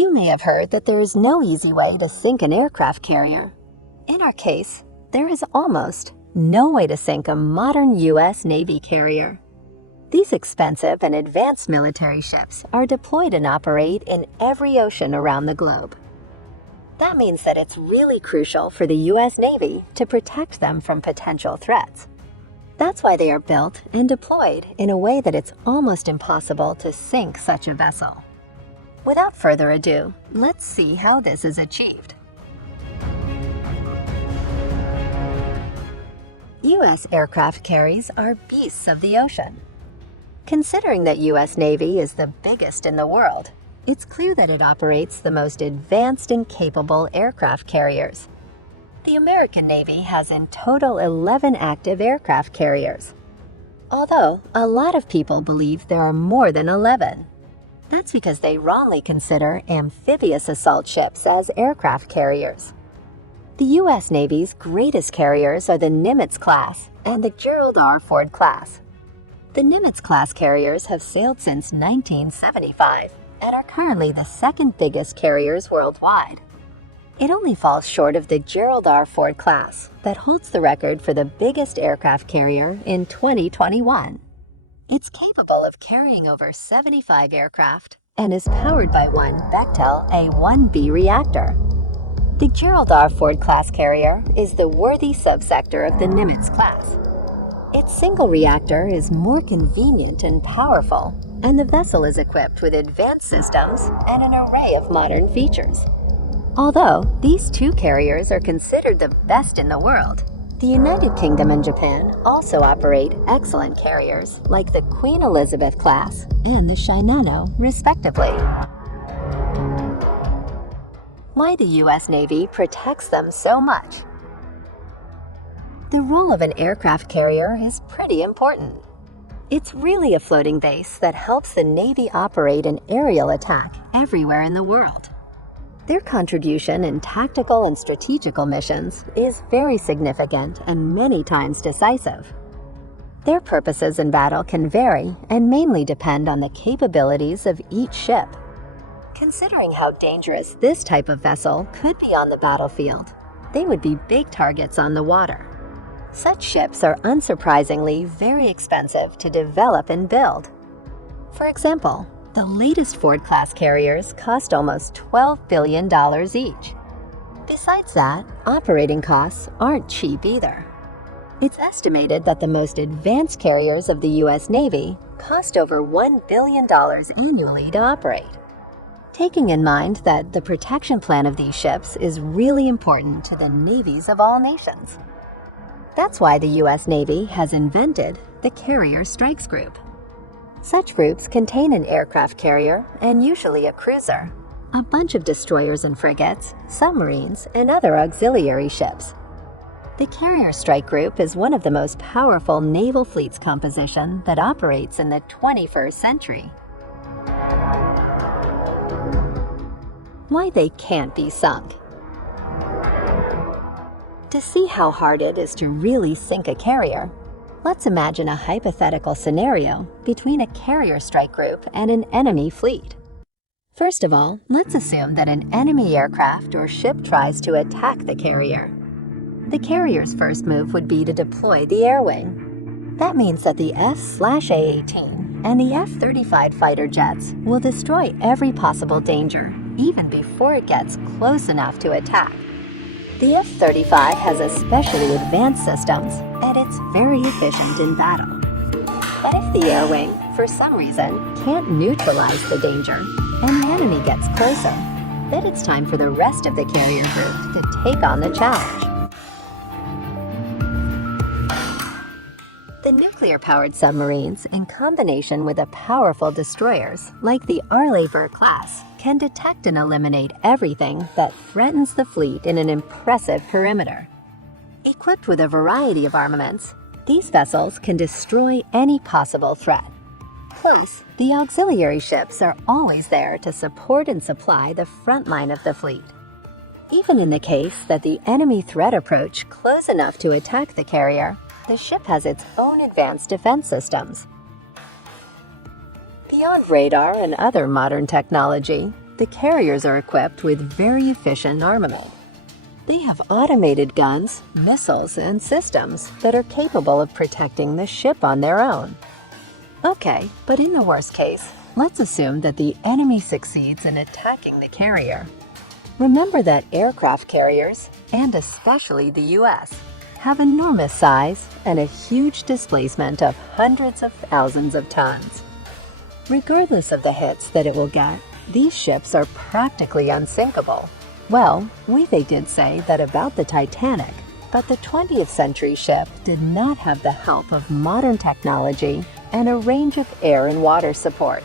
You may have heard that there is no easy way to sink an aircraft carrier. In our case, there is almost no way to sink a modern U.S. Navy carrier. These expensive and advanced military ships are deployed and operate in every ocean around the globe. That means that it's really crucial for the U.S. Navy to protect them from potential threats. That's why they are built and deployed in a way that it's almost impossible to sink such a vessel. Without further ado, let's see how this is achieved. U.S. aircraft carriers are beasts of the ocean. Considering that U.S. Navy is the biggest in the world, it's clear that it operates the most advanced and capable aircraft carriers. The American Navy has in total 11 active aircraft carriers, although a lot of people believe there are more than 11. That's because they wrongly consider amphibious assault ships as aircraft carriers. The U.S. Navy's greatest carriers are the Nimitz-class and the Gerald R. Ford class. The Nimitz-class carriers have sailed since 1975 and are currently the second biggest carriers worldwide. It only falls short of the Gerald R. Ford class that holds the record for the biggest aircraft carrier in 2021. It's capable of carrying over 75 aircraft and is powered by one Bechtel A-1B reactor. The Gerald R. Ford class carrier is the worthy subsector of the Nimitz class. Its single reactor is more convenient and powerful, and the vessel is equipped with advanced systems and an array of modern features. Although these two carriers are considered the best in the world, the United Kingdom and Japan also operate excellent carriers like the Queen Elizabeth class and the Shinano, respectively. Why the U.S. Navy protects them so much? The role of an aircraft carrier is pretty important. It's really a floating base that helps the Navy operate an aerial attack everywhere in the world. Their contribution in tactical and strategical missions is very significant and many times decisive. Their purposes in battle can vary and mainly depend on the capabilities of each ship. Considering how dangerous this type of vessel could be on the battlefield, they would be big targets on the water. Such ships are unsurprisingly very expensive to develop and build. For example, the latest Ford-class carriers cost almost $12 billion each. Besides that, operating costs aren't cheap either. It's estimated that the most advanced carriers of the U.S. Navy cost over $1 billion annually to operate. Taking in mind that the protection plan of these ships is really important to the navies of all nations. That's why the U.S. Navy has invented the Carrier Strikes Group. Such groups contain an aircraft carrier and usually a cruiser, a bunch of destroyers and frigates, submarines, and other auxiliary ships. The Carrier Strike Group is one of the most powerful naval fleets composition that operates in the 21st century. Why they can't be sunk. To see how hard it is to really sink a carrier, let's imagine a hypothetical scenario between a carrier strike group and an enemy fleet. First of all, let's assume that an enemy aircraft or ship tries to attack the carrier. The carrier's first move would be to deploy the air wing. That means that the F/A-18 and the F-35 fighter jets will destroy every possible danger, even before it gets close enough to attack. The F-35 has especially advanced systems, and it's very efficient in battle. But if the air wing, for some reason, can't neutralize the danger, and the enemy gets closer, then it's time for the rest of the carrier group to take on the challenge. The nuclear-powered submarines, in combination with the powerful destroyers, like the Arleigh class, can detect and eliminate everything that threatens the fleet in an impressive perimeter. Equipped with a variety of armaments, these vessels can destroy any possible threat. Plus, the auxiliary ships are always there to support and supply the front line of the fleet. Even in the case that the enemy threat approach close enough to attack the carrier, the ship has its own advanced defense systems. Beyond radar and other modern technology, The carriers are equipped with very efficient armament. They have automated guns, missiles, and systems that are capable of protecting the ship on their own. Okay, but in the worst case, let's assume that the enemy succeeds in attacking the carrier. Remember that aircraft carriers, and especially the US, have enormous size and a huge displacement of hundreds of thousands of tons. Regardless of the hits that it will get, these ships are practically unsinkable. Well, they did say that about the Titanic, but the 20th century ship did not have the help of modern technology and a range of air and water support.